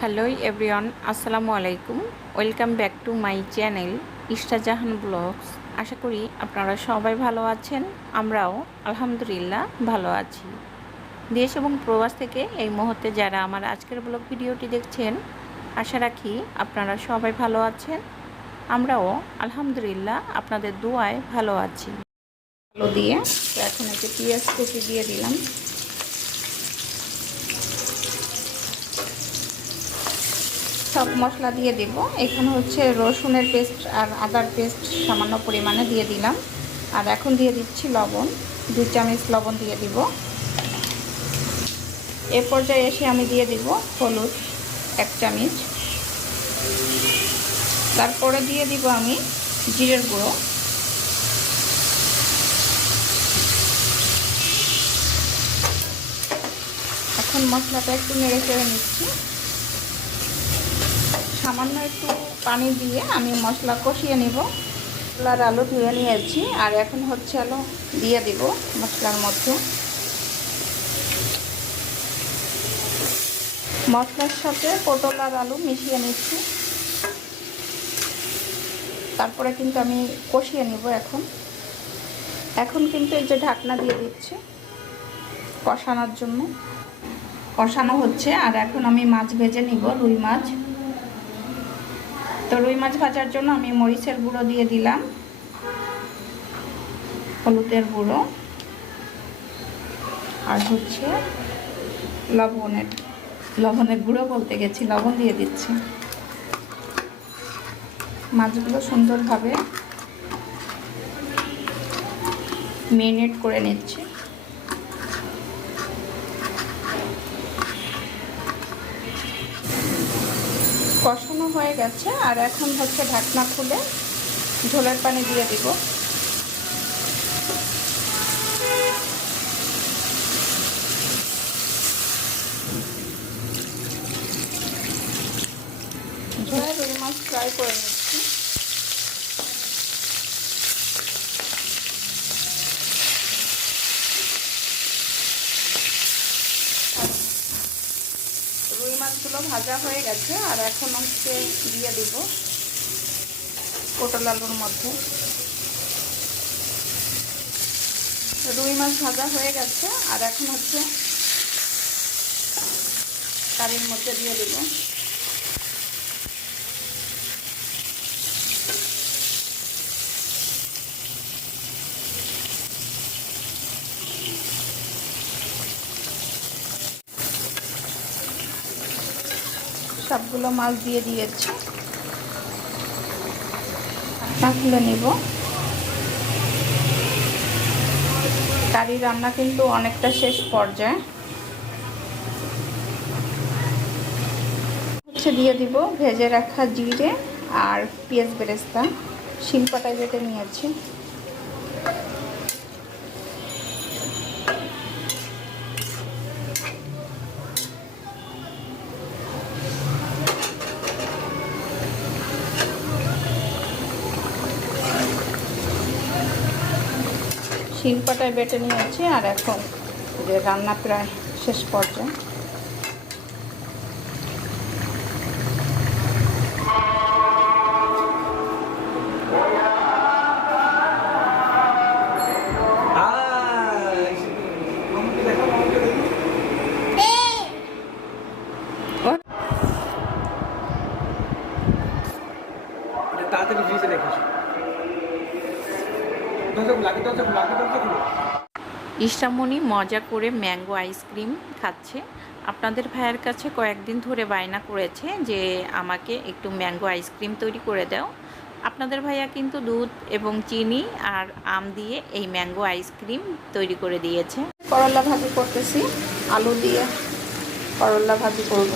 Hello everyone, আসসালামু আলাইকুম। Welcome back to my channel ইস্টাজাহান vlogs. আশা করি আপনারা সবাই ভালো আছেন, আমরাও আলহামদুলিল্লাহ ভালো আছি। দেশ এবং প্রবাস থেকে এই মুহূর্তে যারা আমার আজকের ব্লগ ভিডিওটি দেখছেন, আশা রাখি আপনারা সবাই ভালো আছেন। আমরাও আলহামদুলিল্লাহ আপনাদের দোয়ায় ভালো আছি। ভালো দিয়ে এখন একটু পেঁয়াজ কুচি দিয়ে দিলাম। সব মশলা দিয়ে দেব। এখানে হচ্ছে রসুনের পেস্ট আর আদার পেস্ট সামান্য পরিমাণে দিয়ে দিলাম। আর এখন দিয়ে দিচ্ছি লবণ, দু চামচ লবণ দিয়ে দিব। এ পর্যায়ে এসে আমি দিয়ে দিব হলুদ, এক চামচ। তারপরে দিয়ে দিব আমি জিরের গুঁড়ো। এখন মশলাটা একটু নেড়ে চেড়ে নিচ্ছি। সামান্য একটু পানি দিয়ে আমি মশলা কষিয়ে নিব। মশলার আলু ধুয়ে নিয়েছি আর এখন হচ্ছে আলু দিয়ে দিব মশলার মধ্যে। মশলার সাথে পটল আর আলু মিশিয়ে নিচ্ছি। তারপরে কিন্তু আমি কষিয়ে নিব এখন। এখন কিন্তু এই যে ঢাকনা দিয়ে দিচ্ছি কষানোর জন্য। কষানো হচ্ছে আর এখন আমি মাছ ভেজে নিব রুই মাছ। তো রুই মাছ ভাজার জন্য আমি মরিচের গুঁড়ো দিয়ে দিলাম। হলুদের গুঁড়ো। আর হচ্ছে লবণের লবণের গুঁড়ো বলতে গেছি, লবণ দিয়ে দিচ্ছি। মাছগুলো সুন্দরভাবে মেরিনেট করে নিচ্ছি কষানো হয়ে গেছে, আর এখন হচ্ছে ঢাকনা খুলে ঝোলের পানি দিয়ে দিব। ঝোলের রুই মাছ ফ্রাই করে নিচ্ছি রুই মাছগুলো ভাজা হয়ে গেছে, আর এখন হচ্ছে দিয়ে দিব পটল আলুর মধ্যে। রুই মাছ ভাজা হয়ে গেছে, আর এখন হচ্ছে কারির মধ্যে দিয়ে দিব। সবগুলো মাছ দিয়ে দিয়েছি। খুলে নিব। কারি রান্না কিন্তু অনেকটা শেষ পর্যায়ে। দিয়ে দিব ভেজে রাখা জিরে আর পেঁয়াজ বেরেস্তা। শিলপাটায় যেতে নিয়েছি। শিলপাটায় বেটে নিয়েছি আর এখন যে রান্না প্রায় শেষ পর্যায়ে তাড়াতাড়ি ফ্রিজে রেখে আসো দরজা লাগে দরজা লাগে দরজা খুলো ইষ্টামণি মজা করে ম্যাঙ্গো আইসক্রিম খাচ্ছে। আপনাদের ভাইয়ের কাছে কয়েকদিন ধরে বায়না করেছে যে আমাকে একটু ম্যাঙ্গো আইসক্রিম তৈরি করে দাও। আপনাদের ভাইয়া কিন্তু দুধ এবং চিনি আর আম দিয়ে এই ম্যাঙ্গো আইসক্রিম তৈরি করে দিয়েছে। করলা ভাজি করতেছি, আলু দিয়ে করলা ভাজি করব।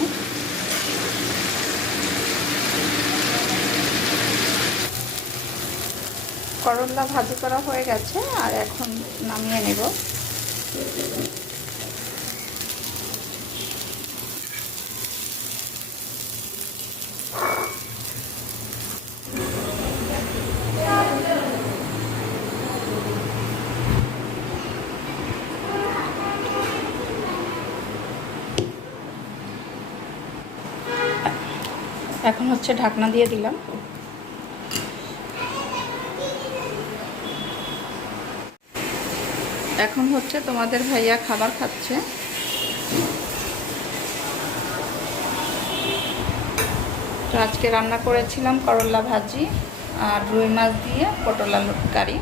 করলা ভাজি করা হয়ে গেছে আর এখন নামিয়ে নেব। এখন হচ্ছে ঢাকনা দিয়ে দিলাম। এখন হচ্ছে তোমাদের ভাইয়া খাবার খাচ্ছে। তো আজকে রান্না করেছিলাম করলা ভাজি আর রুই মাছ দিয়ে পটল আলুর কারি।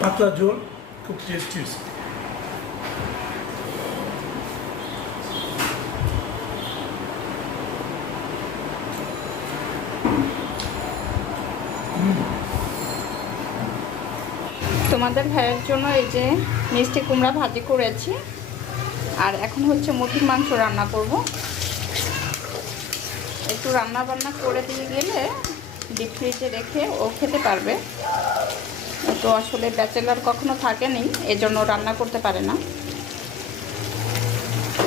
পাতলা ঝোল, খুব টেস্টি তোমাদের ভাইয়ের জন্য এই যে মিষ্টি কুমড়া ভাজি করেছি। আর এখন হচ্ছে মুরগির মাংস রান্না করব। একটু রান্না বান্না করে দিয়ে গেলে ডিপ ফ্রিজে রেখে ও খেতে পারবে। তো আসলে ব্যাচেলার কখনো থাকেনি, এজন্য রান্না করতে পারে না।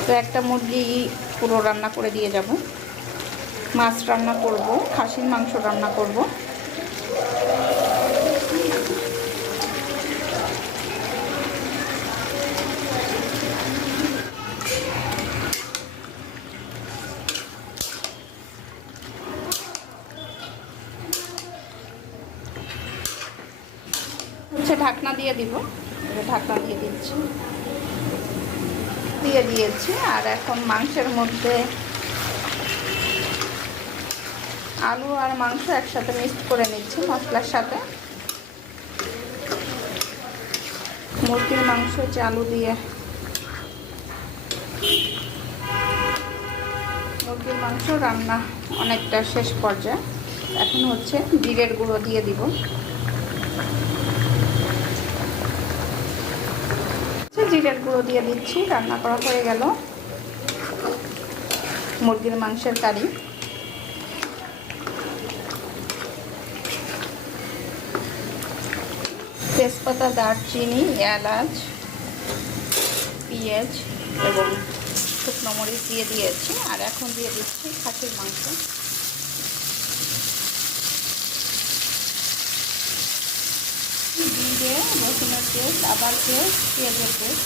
তো একটা মুরগি পুরো রান্না করে দিয়ে যাব। মাছ রান্না করব, খাসির মাংস রান্না করব। ঢাকনা দিয়ে দিব। ঢাকনা দিয়ে দিচ্ছি। দিয়ে দিয়েছি। আর এখন মাংসের মধ্যে আলু আর মাংস একসাথে মিক্স করে নিচ্ছি মশলার সাথে। মুরগির মাংস হচ্ছে আলু দিয়ে। মুরগির মাংস রান্না অনেকটা শেষ পর্যায়ে। এখন হচ্ছে জিরের গুঁড়ো দিয়ে দিব হচ্ছে জিরের গুঁড়ো দিয়ে দিচ্ছি, রান্না করা হয়ে গেল। মুরগির মাংসের কারি। তেজপাতা, দারচিনি, এলাচ, পেঁয়াজ এবং শুকনো মরিচ দিয়ে দিয়েছি। আর এখন দিয়ে দিচ্ছি খাসির মাংস দিয়ে রসুনের পেস্ট আবার পেস্ট, পেঁয়াজের পেস্ট।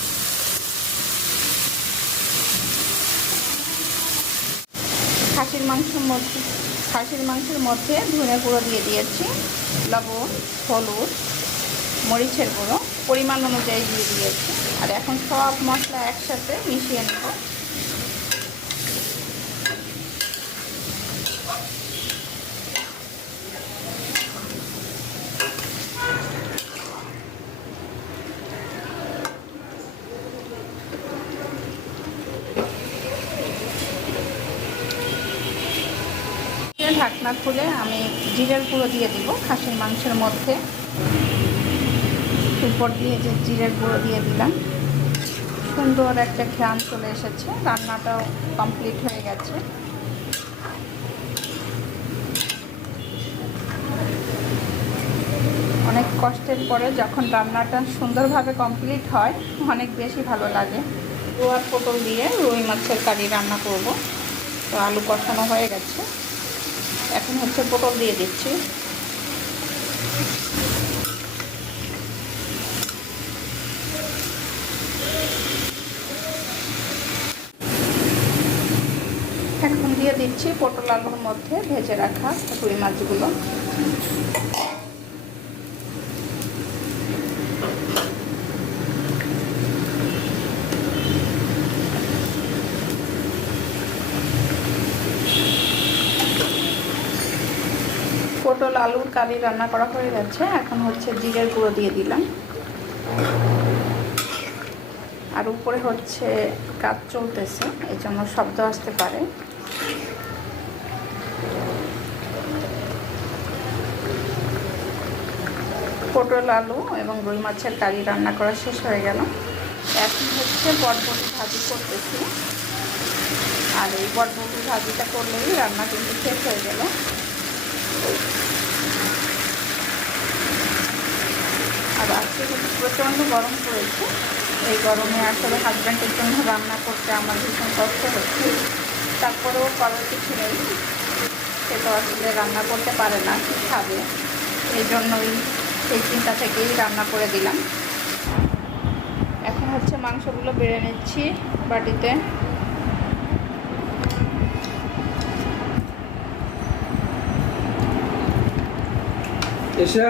খাসির মাংসের মধ্যে, খাসির মাংসের মধ্যে ধনে গুঁড়ো দিয়ে দিয়েছি, লবণ, হলুদ, মরিচের গুঁড়ো, পরিমাণ অনুযায়ী দিয়ে দিয়েছি। আর এখন সব মশলা একসাথে মিশিয়ে নেব। ঢাকনা খুলে আমি জিরের গুঁড়ো দিয়ে দিব খাসির মাংসের মধ্যে। উপর দিয়ে যে জিরের গুঁড়ো দিয়ে দিলাম। সুন্দর একটা ঘ্রাণ চলে এসেছে, রান্নাটাও কমপ্লিট হয়ে গেছে। অনেক কষ্টের পরে যখন রান্নাটা সুন্দরভাবে কমপ্লিট হয়, অনেক বেশি ভালো লাগে। রোয়ার পটল দিয়ে রুই মাছের কারি রান্না করব। তো আলু কষানো হয়ে গেছে। এখন হচ্ছে পটল দিয়ে দিচ্ছি। এখন দিয়ে দিচ্ছি পটল আলুর মধ্যে ভেজে রাখা রুই মাছগুলো। পটল, আলুর কারি রান্না করা হয়ে গেছে। এখন হচ্ছে জিরের গুঁড়ো দিয়ে দিলাম। আর উপরে হচ্ছে কাজ চলতেছে, এই জন্য শব্দ আসতে পারে। পটল, আলু এবং রুই মাছের কারি রান্না করা শেষ হয়ে গেল। এখন হচ্ছে বটবটি ভাজি করতেছি। আর এই বটবটি ভাজিটা করলেই রান্না কিন্তু শেষ হয়ে গেল। আর আজকে কিন্তু প্রচণ্ড গরম পড়েছে, এই গরমে আসলে হাজব্যান্ডের জন্য রান্না করতে আমার ভীষণ কষ্ট হচ্ছে। তারপরেও করার কিছু নেই, সে তো আসলে রান্না করতে পারে না কি খাবে এই জন্যই এই চিন্তা থেকেই রান্না করে দিলাম। এখন হচ্ছে মাংসগুলো বেড়ে নিচ্ছি বাটিতে। এসা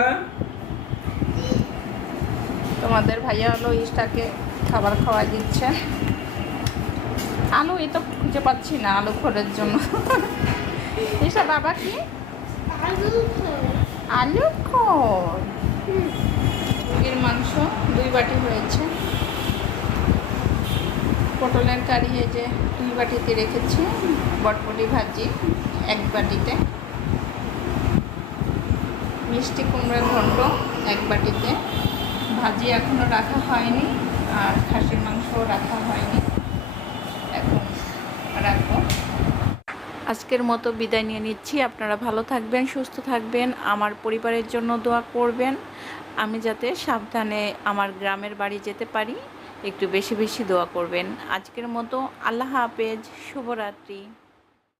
তোমাদের ভাইয়া হলো ইস্টাকে খাবার খাওয়া দিচ্ছে। আলু এই তো খুঁজে পাচ্ছি না আলু খোরের জন্য। ইসা বাবা কি? আলু খোর। মুরগির মাংস দুই বাটি হয়েছে। পটলের কারি এই যে দুই বাটিতে রেখেছি, বটবটি ভাজি এক বাটিতে। মিষ্টি কুমড়ার ঘন্ট এক বাটিতে। ভাজি এখনও রাখা হয়নি, আর খাসির মাংসও রাখা হয়নি। এখন রাখব। আজকের মতো বিদায় নিয়ে নিচ্ছি। আপনারা ভালো থাকবেন, সুস্থ থাকবেন, আমার পরিবারের জন্য দোয়া করবেন। আমি যাতে সাবধানে আমার গ্রামের বাড়ি যেতে পারি, একটু বেশি বেশি দোয়া করবেন। আজকের মতো আল্লাহ হাফেজ, শুভরাত্রি।